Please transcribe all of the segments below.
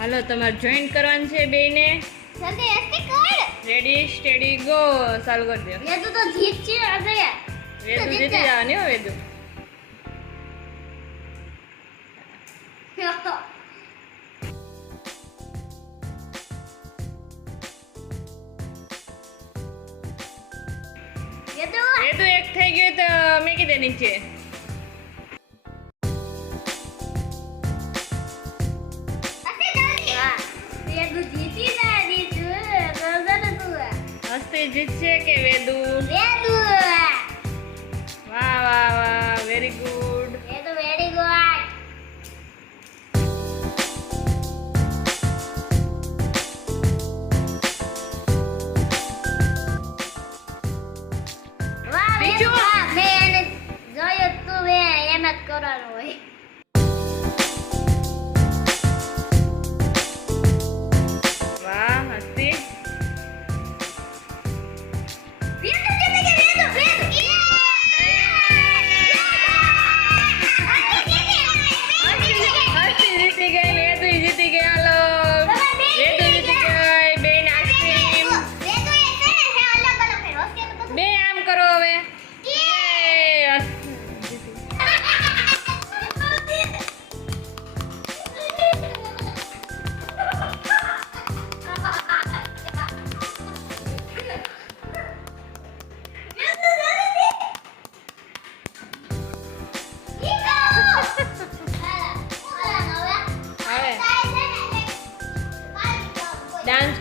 હાલો તમારે જોઈન કરવાનું છે કર રેડી સ્ટેડી ગો ચાલુ કરી દો. વેદુ તો જીત છે આજે વેદુ જીતી જવાની હો વેદુ. વેદુ! વેદુ એક થઈ ગયું તો મેકી દે નીચે. હસ્તી જીતશે કે વેદુ વેદુ વાહ વાહ વાહ very good Vedu very good બીજું? મેં એને જોયું તું મેં એમ જ કરવાનું હોય.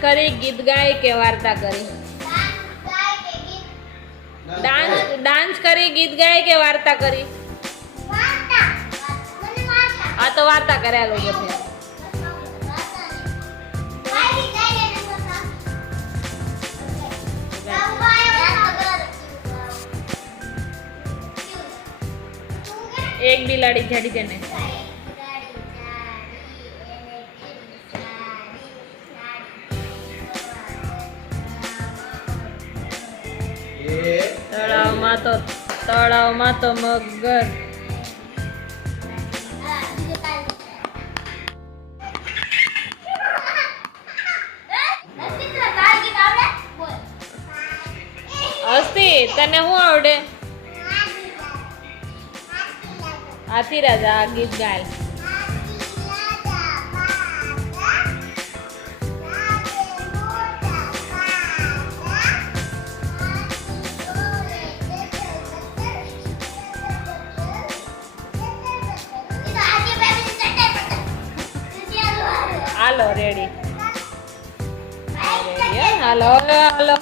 કરી, ગીત ગાય કે વાર્તા કરી? ડાન્સ ડાન્સ કરી, ગીત ગાય કે વાર્તા કરી? આ તો વાર્તા કર્યા લોકો એક બિલાડી જડી જને. તળાવમાં તો તળાવમાં તો મગર. હસ્તી તને શું આવડે? આથી રાજા ગીત ગાય. હાલો રેડી હાલો હાલો.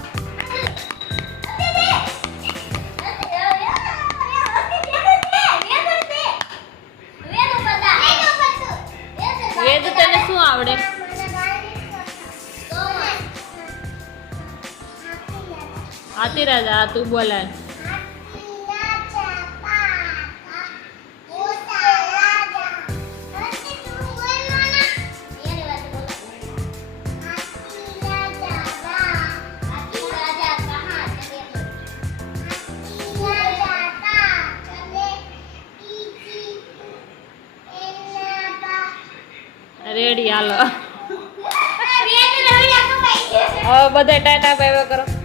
વેદ તને શું આવડે? હાથી રાજા આ તું બોલાય. રેડી હાલો. હવે બધા ટાટા બાય કરો.